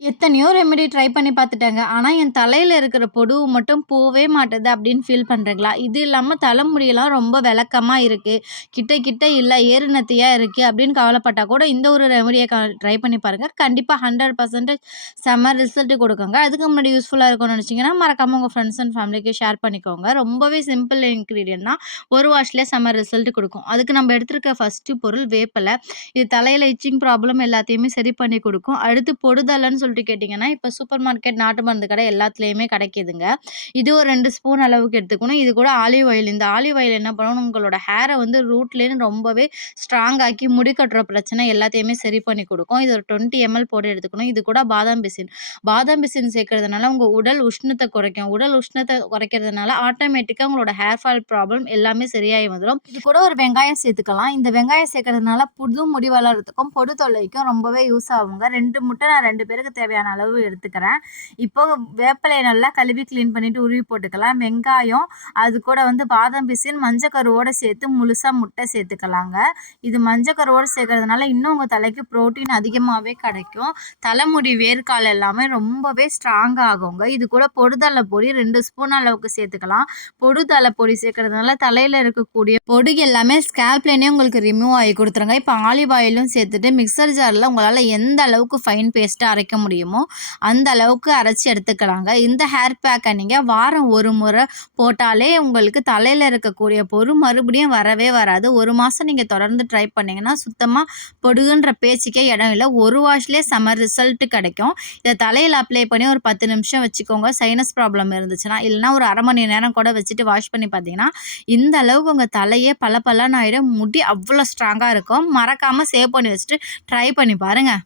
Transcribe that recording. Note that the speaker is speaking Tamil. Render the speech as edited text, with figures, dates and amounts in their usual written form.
எத்தனையோ ரெமெடி ட்ரை பண்ணி பார்த்துட்டேங்க. ஆனா, என் தலையில இருக்கிற பொடுகு மட்டும் போவே மாட்டுது அப்படின்னு ஃபீல் பண்றீங்களா? இது இல்லாம தலைமுடியெல்லாம் ரொம்ப வெளக்கமா இருக்கு. கிட்ட கிட்ட இல்ல ஏறுநெத்தியா இருக்கு அப்படின்னு கவலைப்பட்டா கூட இந்த ஒரு ரெமடிய ட்ரை பண்ணி பாருங்க. கண்டிப்பா 100% செம்ம ரிசல்ட் குடுக்குங்க. அதுக்கு முன்னாடி யூஸ்ஃபுல்லா இருக்கும்னு நெனச்சீங்கன்னா, மறக்காம உங்க ஃப்ரெண்ட்ஸ் அண்ட் ஃபேமிலிக்கு ஷேர் பண்ணிக்கோங்க. ரொம்பவே சிம்பிள் இன்கிரீடியன்ட் தான். ஒரு வாஷ்லயே செம்ம ரிசல்ட் குடுக்கும். அதுக்கு நம்ம எடுத்திருக்க ஃபர்ஸ்ட்டு பொருள் வேப்பில. இது தலையில இச்சிங் ப்ராப்ளம் எல்லாத்தையுமே சரி பண்ணி குடுக்கும். அடுத்து பொடுதலன்னு சொல்லிட்டு கேட்டீங்கன்னா, இப்ப சூப்பர் மார்க்கெட், நாட்டு மருந்து கடை எல்லாத்துலயுமே கிடைக்குதுங்க. இது ஒரு 2 ஸ்பூன் அளவுக்கு எடுத்துக்கணும். இது கூட ஆலிவ் ஆயில். இந்த ஆலிவ் ஆயில் என்ன பண்ணும், உங்களோட ஹேர வந்து ரூட்லேருந்து ரொம்பவே ஸ்ட்ராங் ஆக்கி முடி கொட்டுற பிரச்சனை எல்லாத்தையுமே சரி பண்ணி குடுக்கும். இது ஒரு 20 எம்எல் போட்டு எடுத்துக்கணும். இது கூட பாதாம் பிசின். பாதாம் பிசின் சேர்க்கறதுனால உங்க உடல் உஷ்ணத்த குறைக்கும். உடல் உஷ்ணத்த குறைக்கிறதுனால ஆட்டோமேட்டிக்கா உங்களோட ஹேர் ஃபால் ப்ராப்ளம் எல்லாமே சரியாயி வந்துரும். இது கூட ஒரு வெங்காயம் சேர்த்துக்கலாம். இந்த வெங்காயம் சேர்க்கறதுனால புது முடி வளர்றதுக்கும், பொடு தொல்லைக்கும் ரொம்பவே யூஸ் ஆகுங்க. 2 முட்டை நான் 2 பேருக்கு தேவையான அளவு எடுத்துக்கிறேன். இப்போ வேப்பிலைய நல்லா கழுவி கிளீன் பண்ணிட்டு உருவி போட்டுக்கலாம். வெங்காயம், அது கூட வந்து பாதாம் பிசின், மஞ்சக்கருவோட சேர்த்து முழுசா முட்டை சேர்த்துக்கலாங்க. இது மஞ்சக்கருவோட சேர்க்கறதுனால இன்னும் உங்க தலைக்கு புரோட்டீன் அதிகமாவே கிடைக்கும். தலைமுடி வேர்க்கால் எல்லாமே ரொம்பவே ஸ்ட்ராங் ஆகுங்க. இது கூட பொடுதலை பொடி 2 ஸ்பூன் அளவுக்கு சேர்த்துக்கலாம். பொடுதலை பொடி சேர்க்கறதுனால தலையில இருக்கக்கூடிய பொடுகு எல்லாமே ஸ்கேல்ப்லேயே உங்களுக்கு ரிமூவ் ஆகி கொடுத்துருங்க. இப்போ ஆலிவ் ஆயிலும் சேர்த்துட்டு மிக்சர் ஜாரில் உங்களால் எந்த அளவுக்கு ஃபைன் பேஸ்ட்டாக அரைக்க முடியுமோ அந்த அளவுக்கு அரைச்சி எடுத்துக்கலாங்க. இந்த ஹேர் பேக்கை நீங்கள் வாரம் ஒரு முறை போட்டாலே உங்களுக்கு தலையில் இருக்கக்கூடிய பொறு மறுபடியும் வரவே வராது. ஒரு மாதம் நீங்கள் தொடர்ந்து ட்ரை பண்ணிங்கன்னா சுத்தமாக பொடுகுன்ற பேச்சுக்கே இடம் இல்லை. ஒரு வாஷ்லேயே செம ரிசல்ட் கிடைக்கும். இதை தலையில் அப்ளை பண்ணி ஒரு 10 நிமிஷம் வச்சுக்கோங்க. சைனஸ் ப்ராப்ளம் இருந்துச்சுன்னா, இல்லைனா ஒரு அரை மணி நேரம் கூட வச்சுட்டு வாஷ் பண்ணி பார்த்தீங்கன்னா இந்த அளவுக்கு உங்கள் தலையே பளபளன்னு ஆயிடும். முடி அவ்வளோ ஸ்ட்ராங்காக இருக்கும். மறக்காமல் சேவ் பண்ணி வச்சுட்டு ட்ரை பண்ணி பாருங்கள்.